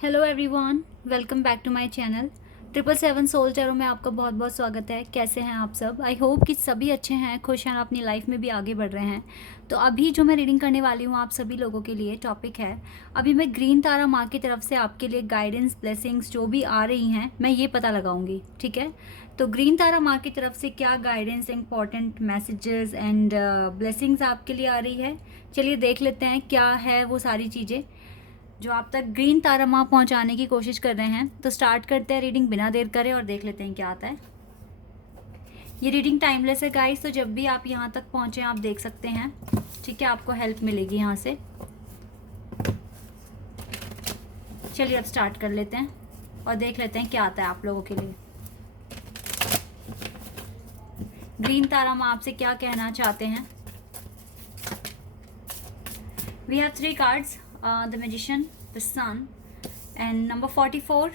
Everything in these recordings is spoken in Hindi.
Hello everyone, welcome back to my channel 777 Soul Tarot में आपका बहुत बहुत स्वागत है। कैसे हैं आप सब? आई होप कि सभी अच्छे हैं, खुश हैं, अपनी लाइफ में भी आगे बढ़ रहे हैं। तो अभी जो मैं रीडिंग करने वाली हूँ आप सभी लोगों के लिए टॉपिक है, अभी मैं ग्रीन तारा माँ की तरफ से आपके लिए गाइडेंस, ब्लेसिंग्स जो भी आ रही हैं मैं ये पता लगाऊंगी। ठीक है, तो ग्रीन तारा माँ की तरफ से क्या guidance, important messages and blessings आपके लिए आ रही है, चलिए देख लेते हैं क्या है वो सारी चीज़ें जो आप तक ग्रीन तारा माँ पहुँचाने की कोशिश कर रहे हैं। तो स्टार्ट करते हैं रीडिंग बिना देर करे और देख लेते हैं क्या आता है। ये रीडिंग टाइमलेस है गाइस, तो जब भी आप यहाँ तक पहुँचे आप देख सकते हैं। ठीक है, आपको हेल्प मिलेगी यहाँ से। चलिए अब स्टार्ट कर लेते हैं और देख लेते हैं क्या आता है आप लोगों के लिए। ग्रीन तारा माँ आपसे क्या कहना चाहते हैं। We have 3 cards, the magician, the sun and number 44,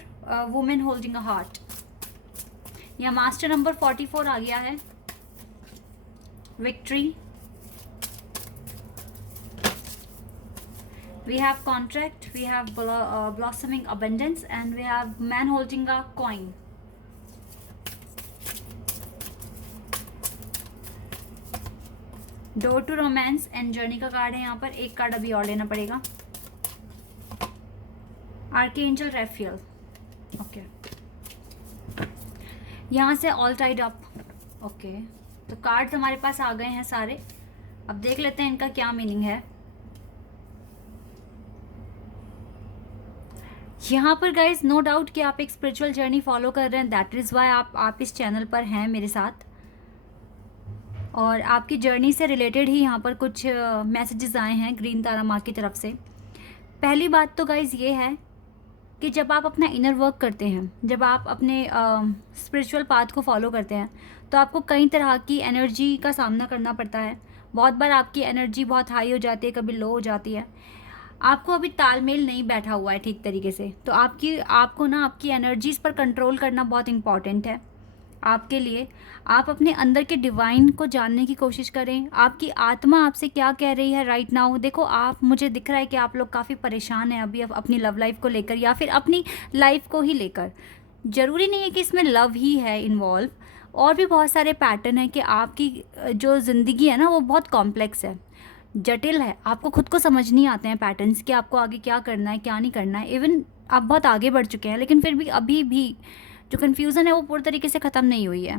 women holding a heart. यहाँ मास्टर नंबर 44 आ गया है, victory. We have contract, we have blossoming abundance and we have man holding a coin. Door to romance and journey का कार्ड है यहाँ पर। एक कार्ड अभी और लेना पड़ेगा। Archangel Raphael, okay. यहाँ से ऑल टाइड अप, ओके। तो कार्ड्स हमारे पास आ गए हैं सारे। अब देख लेते हैं इनका क्या मीनिंग है। यहाँ पर गाइज नो डाउट कि आप एक स्पिरिचुअल जर्नी फॉलो कर रहे हैं, दैट इज़ वाई आप इस चैनल पर हैं मेरे साथ। और आपकी जर्नी से रिलेटेड ही यहाँ पर कुछ मैसेजेस आए हैं ग्रीन तारा माँ की तरफ से। पहली बात तो गाइज ये है कि जब आप अपना इनर वर्क करते हैं, जब आप अपने स्पिरिचुअल पाथ को फॉलो करते हैं, तो आपको कई तरह की एनर्जी का सामना करना पड़ता है। बहुत बार आपकी एनर्जी बहुत हाई हो जाती है, कभी लो हो जाती है। आपको अभी तालमेल नहीं बैठा हुआ है ठीक तरीके से, तो आपको ना आपकी एनर्जीज़ पर कंट्रोल करना बहुत इम्पॉर्टेंट है आपके लिए। आप अपने अंदर के डिवाइन को जानने की कोशिश करें। आपकी आत्मा आपसे क्या कह रही है राइट नाउ। देखो, आप, मुझे दिख रहा है कि आप लोग काफ़ी परेशान हैं अभी अपनी लव लाइफ को लेकर या फिर अपनी लाइफ को ही लेकर। ज़रूरी नहीं है कि इसमें लव ही है इन्वॉल्व, और भी बहुत सारे पैटर्न हैं कि आपकी जो ज़िंदगी है ना वो बहुत कॉम्प्लेक्स है, जटिल है। आपको खुद को समझ नहीं आते हैं पैटर्न्स कि आपको आगे क्या करना है क्या नहीं करना है। इवन आप बहुत आगे बढ़ चुके हैं, लेकिन फिर भी अभी भी जो कन्फ्यूज़न है वो पूरी तरीके से ख़त्म नहीं हुई है।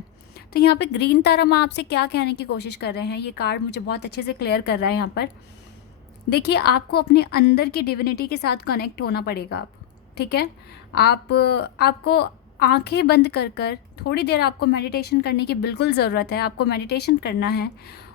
तो यहाँ पे ग्रीन तारा माँ आपसे क्या कहने की कोशिश कर रहे हैं, ये कार्ड मुझे बहुत अच्छे से क्लियर कर रहा है यहाँ पर। देखिए, आपको अपने अंदर की डिविनिटी के साथ कनेक्ट होना पड़ेगा आप। ठीक है, आपको आंखें बंद कर कर थोड़ी देर आपको मेडिटेशन करने की बिल्कुल ज़रूरत है। आपको मेडिटेशन करना है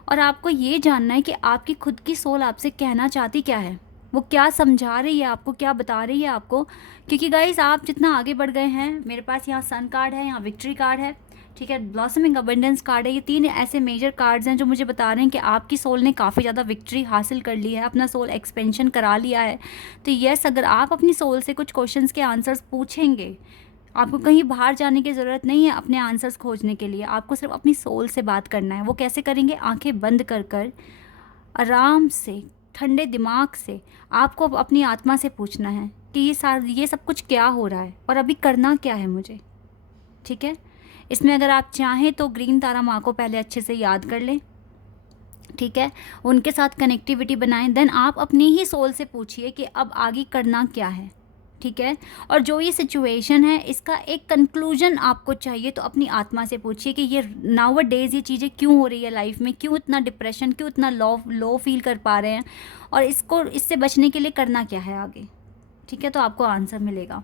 और आपको ये जानना है कि आपकी खुद की सोल आपसे कहना चाहती क्या है, वो क्या समझा रही है आपको, क्या बता रही है आपको। क्योंकि गाइस आप जितना आगे बढ़ गए हैं, मेरे पास यहाँ सन कार्ड है, यहाँ विक्ट्री कार्ड है, ठीक है, ब्लॉसमिंग अबंडेंस कार्ड है। ये 3 ऐसे मेजर कार्ड्स हैं जो मुझे बता रहे हैं कि आपकी सोल ने काफ़ी ज़्यादा विक्ट्री हासिल कर ली है, अपना सोल एक्सपेंशन करा लिया है। तो यस, अगर आप अपनी सोल से कुछ क्वेश्चंस के आंसर्स पूछेंगे, आपको कहीं बाहर जाने की ज़रूरत नहीं है अपने आंसर्स खोजने के लिए। आपको सिर्फ अपनी सोल से बात करना है। वो कैसे करेंगे? आंखें बंद कर कर आराम से, ठंडे दिमाग से आपको अपनी आत्मा से पूछना है कि ये सब कुछ क्या हो रहा है और अभी करना क्या है मुझे। ठीक है, इसमें अगर आप चाहें तो ग्रीन तारा माँ को पहले अच्छे से याद कर लें। ठीक है, उनके साथ कनेक्टिविटी बनाएं, देन आप अपनी ही सोल से पूछिए कि अब आगे करना क्या है। ठीक है, और जो ये सिचुएशन है इसका एक कंक्लूजन आपको चाहिए, तो अपनी आत्मा से पूछिए कि ये नाउ डेज ये चीज़ें क्यों हो रही है लाइफ में, क्यों इतना डिप्रेशन, क्यों इतना लो लो फील कर पा रहे हैं, और इससे बचने के लिए करना क्या है आगे। ठीक है, तो आपको आंसर मिलेगा।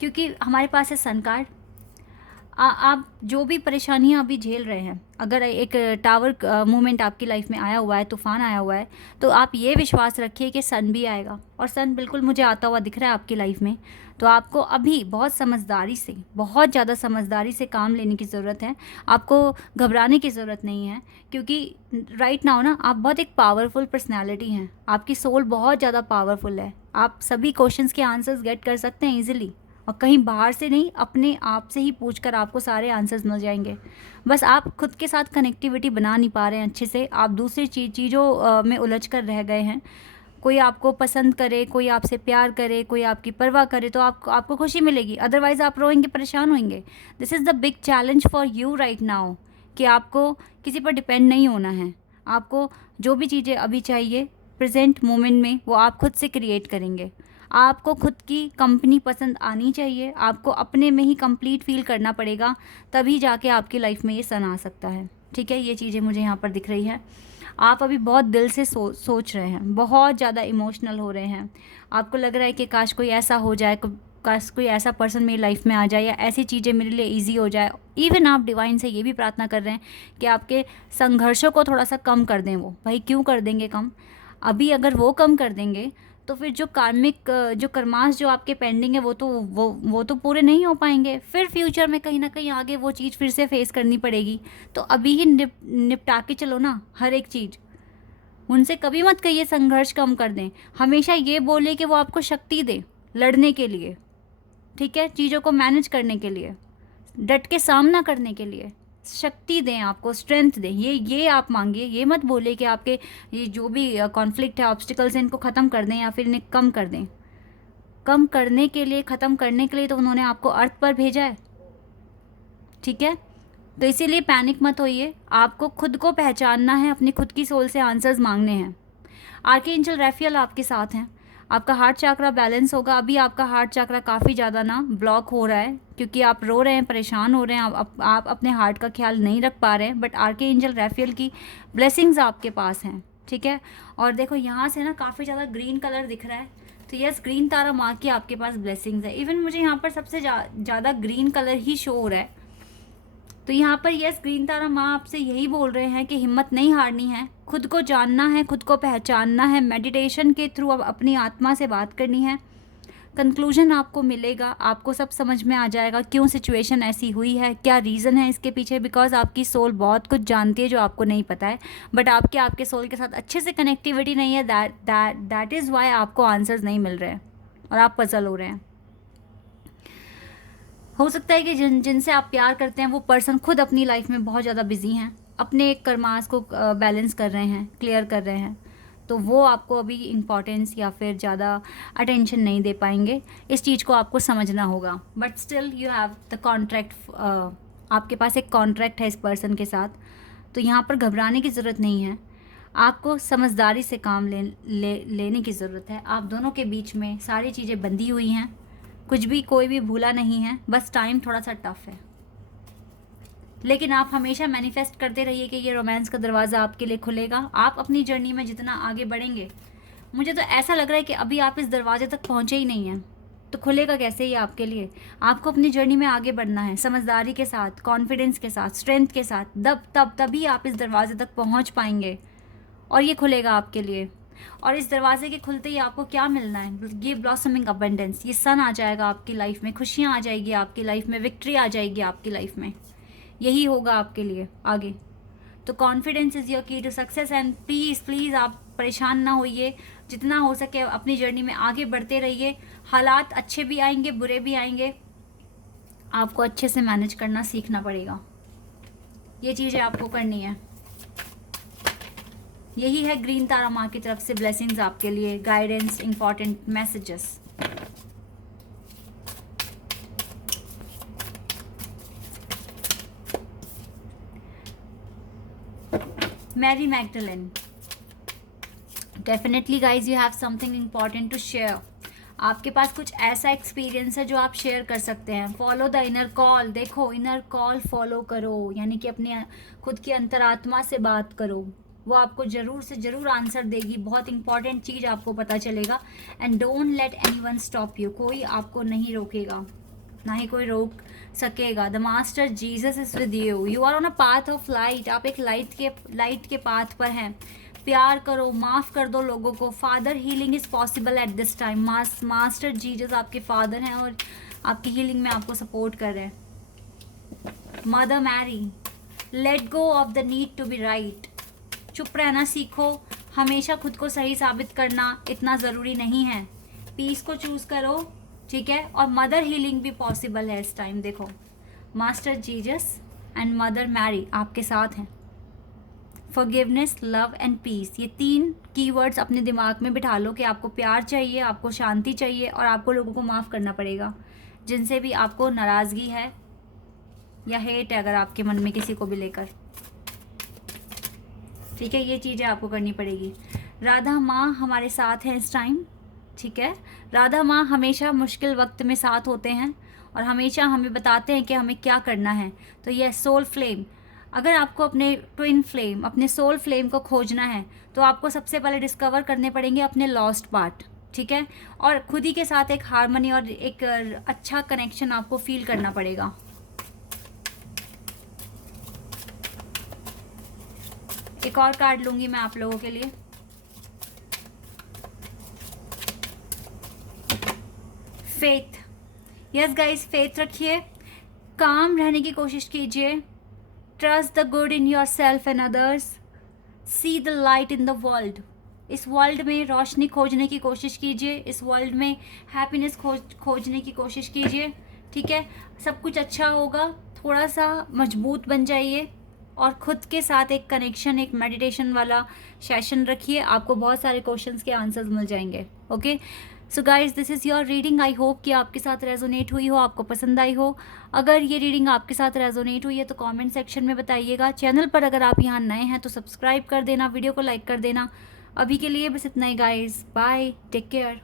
क्योंकि हमारे पास है सन कार्ड। आप जो भी परेशानियां अभी झेल रहे हैं, अगर एक टावर मूवमेंट आपकी लाइफ में आया हुआ है, तूफान आया हुआ है, तो आप ये विश्वास रखिए कि सन भी आएगा, और सन बिल्कुल मुझे आता हुआ दिख रहा है आपकी लाइफ में। तो आपको अभी बहुत समझदारी से, बहुत ज़्यादा समझदारी से काम लेने की ज़रूरत है। आपको घबराने की ज़रूरत नहीं है, क्योंकि राइट नाउ ना आप बहुत एक पावरफुल पर्सनैलिटी हैं। आपकी सोल बहुत ज़्यादा पावरफुल है। आप सभी क्वेश्चंस के आंसर्स गेट कर सकते हैं ईजिली, और कहीं बाहर से नहीं, अपने आप से ही पूछकर आपको सारे आंसर्स मिल जाएंगे। बस आप खुद के साथ कनेक्टिविटी बना नहीं पा रहे हैं अच्छे से, आप दूसरी चीज़ों में उलझ कर रह गए हैं। कोई आपको पसंद करे, कोई आपसे प्यार करे, कोई आपकी परवाह करे तो आपको खुशी मिलेगी, अदरवाइज़ आप रोएंगे, परेशान होंगे। This is the big challenge for you right now कि आपको किसी पर डिपेंड नहीं होना है। आपको जो भी चीज़ें अभी चाहिए प्रेजेंट मोमेंट में, वो आप खुद से क्रिएट करेंगे। आपको खुद की कंपनी पसंद आनी चाहिए, आपको अपने में ही कंप्लीट फील करना पड़ेगा, तभी जाके आपकी लाइफ में ये सन आ सकता है। ठीक है, ये चीज़ें मुझे यहाँ पर दिख रही है। आप अभी बहुत दिल से सोच रहे हैं, बहुत ज़्यादा इमोशनल हो रहे हैं। आपको लग रहा है कि काश कोई ऐसा हो जाए, काश कोई ऐसा पर्सन मेरी लाइफ में आ जाए, या ऐसी चीज़ें मेरे लिए ईजी हो जाए। इवन आप डिवाइन से ये भी प्रार्थना कर रहे हैं कि आपके संघर्षों को थोड़ा सा कम कर दें। वो भाई क्यों कर देंगे कम? अभी अगर वो कम कर देंगे तो फिर जो कार्मिक जो कर्मास जो आपके पेंडिंग है वो तो पूरे नहीं हो पाएंगे। फिर फ्यूचर में कहीं ना कहीं आगे वो चीज़ फिर से फेस करनी पड़ेगी। तो अभी ही निपटा के चलो ना हर एक चीज़। उनसे कभी मत कहिए संघर्ष कम कर दें, हमेशा ये बोले कि वो आपको शक्ति दे लड़ने के लिए। ठीक है, चीज़ों को मैनेज करने के लिए, डट के सामना करने के लिए शक्ति दें, आपको स्ट्रेंथ दें। ये आप मांगिए। ये मत बोले कि आपके ये जो भी कॉन्फ्लिक्ट है, ऑब्स्टिकल्स हैं, इनको ख़त्म कर दें या फिर इन्हें कम कर दें। कम करने के लिए, ख़त्म करने के लिए तो उन्होंने आपको अर्थ पर भेजा है। ठीक है, तो इसीलिए पैनिक मत होइए। आपको खुद को पहचानना है, अपनी खुद की सोल से आंसर्स मांगने हैं। आर्कएंजल रैफियल आपके साथ हैं। आपका हार्ट चक्रा बैलेंस होगा। अभी आपका हार्ट चक्रा काफ़ी ज़्यादा ना ब्लॉक हो रहा है क्योंकि आप रो रहे हैं, परेशान हो रहे हैं, आप अपने हार्ट का ख्याल नहीं रख पा रहे हैं। बट आर्कएंजल रैफियल की ब्लेसिंग्स आपके पास हैं। ठीक है, और देखो यहाँ से ना काफ़ी ज़्यादा ग्रीन कलर दिख रहा है, तो यस ग्रीन तारा माँ की आपके पास ब्लेसिंग्स है। इवन मुझे यहाँ पर सबसे ज़्यादा ग्रीन कलर ही शो हो रहा है। तो यहाँ पर यस ग्रीन तारा माँ आपसे यही बोल रहे हैं कि हिम्मत नहीं हारनी है, खुद को जानना है, खुद को पहचानना है, मेडिटेशन के थ्रू अब अपनी आत्मा से बात करनी है। कंक्लूजन आपको मिलेगा, आपको सब समझ में आ जाएगा क्यों सिचुएशन ऐसी हुई है, क्या रीज़न है इसके पीछे। बिकॉज आपकी सोल बहुत कुछ जानती है जो आपको नहीं पता है, बट आपके सोल के साथ अच्छे से कनेक्टिविटी नहीं है। दैट इज़ वाई आपको आंसर्स नहीं मिल रहे हैं और आप पजल हो रहे हैं। हो सकता है कि जिनसे आप प्यार करते हैं वो पर्सन खुद अपनी लाइफ में बहुत ज़्यादा बिजी हैं, अपने कर्मास को बैलेंस कर रहे हैं, क्लियर कर रहे हैं, तो वो आपको अभी इम्पॉर्टेंस या फिर ज़्यादा अटेंशन नहीं दे पाएंगे। इस चीज़ को आपको समझना होगा। But still you have the contract, आपके पास एक कॉन्ट्रैक्ट है इस पर्सन के साथ, तो यहाँ पर घबराने की ज़रूरत नहीं है। आपको समझदारी से काम लेने की ज़रूरत है। आप दोनों के बीच में सारी चीज़ें बंधी हुई हैं, कुछ भी कोई भी भूला नहीं है, बस टाइम थोड़ा सा टफ है। लेकिन आप हमेशा मैनिफेस्ट करते रहिए कि ये रोमांस का दरवाज़ा आपके लिए खुलेगा। आप अपनी जर्नी में जितना आगे बढ़ेंगे, मुझे तो ऐसा लग रहा है कि अभी आप इस दरवाजे तक पहुँचे ही नहीं हैं, तो खुलेगा कैसे ही आपके लिए। आपको अपनी जर्नी में आगे बढ़ना है समझदारी के साथ, कॉन्फिडेंस के साथ, स्ट्रेंथ के साथ। तभी आप इस दरवाजे तक पहुँच पाएंगे और ये खुलेगा आपके लिए। और इस दरवाजे के खुलते ही आपको क्या मिलना है? ये ब्लॉसमिंग अबंडेंस, ये सन आ जाएगा आपकी लाइफ में, खुशियाँ आ जाएगी आपकी लाइफ में, विक्ट्री आ जाएगी आपकी लाइफ में। यही होगा आपके लिए आगे। तो कॉन्फिडेंस इज़ योर की टू सक्सेस। एंड प्लीज़ आप परेशान ना होइए, जितना हो सके अपनी जर्नी में आगे बढ़ते रहिए। हालात अच्छे भी आएंगे, बुरे भी आएंगे, आपको अच्छे से मैनेज करना सीखना पड़ेगा। ये चीज़ें आपको करनी है। यही है ग्रीन तारा माँ की तरफ से ब्लेसिंग्स आपके लिए, guidance, important messages. Mary Magdalene, definitely guys you have something important to share. आपके पास कुछ ऐसा एक्सपीरियंस है जो आप शेयर कर सकते हैं। Follow the inner call. देखो इनर कॉल फॉलो करो, यानी कि अपने खुद की अंतरात्मा से बात करो, वो आपको ज़रूर से ज़रूर आंसर देगी। बहुत इंपॉर्टेंट चीज़ आपको पता चलेगा। And don't let anyone stop you. कोई आपको नहीं रोकेगा, ना ही कोई रोक सकेगा। The master Jesus is with you. You are on a path of light. आप एक लाइट के पाथ पर हैं। प्यार करो, माफ़ कर दो लोगों को। Father healing is possible at this time. Master Jesus आपके फादर हैं और आपकी हीलिंग में आपको सपोर्ट कर रहे हैं। Mother Mary, let go of the need to be right. चुप रहना सीखो, हमेशा खुद को सही साबित करना इतना ज़रूरी नहीं है। पीस को चूज़ करो, ठीक है। और मदर हीलिंग भी पॉसिबल है इस टाइम। देखो Master Jesus and Mother Mary आपके साथ हैं। Forgiveness, love and peace. ये 3 कीवर्ड्स अपने दिमाग में बिठा लो कि आपको प्यार चाहिए, आपको शांति चाहिए और आपको लोगों को माफ़ करना पड़ेगा जिनसे भी आपको नाराज़गी है या हेट है अगर आपके मन में किसी को भी लेकर। ठीक है, ये चीज़ें आपको करनी पड़ेगी। राधा माँ हमारे साथ हैं इस टाइम। ठीक है, राधा माँ हमेशा मुश्किल वक्त में साथ होते हैं और हमेशा हमें बताते हैं कि हमें क्या करना है। तो ये सोल फ्लेम, अगर आपको अपने ट्विन फ्लेम, अपने सोल फ्लेम को खोजना है तो आपको सबसे पहले डिस्कवर करने पड़ेंगे अपने लॉस्ट पार्ट। ठीक है, और खुद ही के साथ एक हार्मनी और एक अच्छा कनेक्शन आपको फील करना पड़ेगा। एक और कार्ड लूंगी मैं आप लोगों के लिए। फेथ, यस गाइस, फेथ रखिए, काम रहने की कोशिश कीजिए, trust the good in your self and others, see the light in the world. इस वर्ल्ड में रोशनी खोजने की कोशिश कीजिए, इस वर्ल्ड में हैप्पीनेस खोजने की कोशिश कीजिए। ठीक है, सब कुछ अच्छा होगा। थोड़ा सा मजबूत बन जाइए और खुद के साथ एक कनेक्शन, एक मेडिटेशन वाला सेशन रखिए, आपको बहुत सारे क्वेश्चंस के आंसर्स मिल जाएंगे। Okay, so guys, this is your reading. I hope कि आपके साथ रेजोनेट हुई हो, आपको पसंद आई हो। अगर ये रीडिंग आपके साथ रेजोनेट हुई है तो कमेंट सेक्शन में बताइएगा। चैनल पर अगर आप यहाँ नए हैं तो सब्सक्राइब कर देना, वीडियो को लाइक कर देना। अभी के लिए बस इतना ही गाइज, बाय, टेक केयर।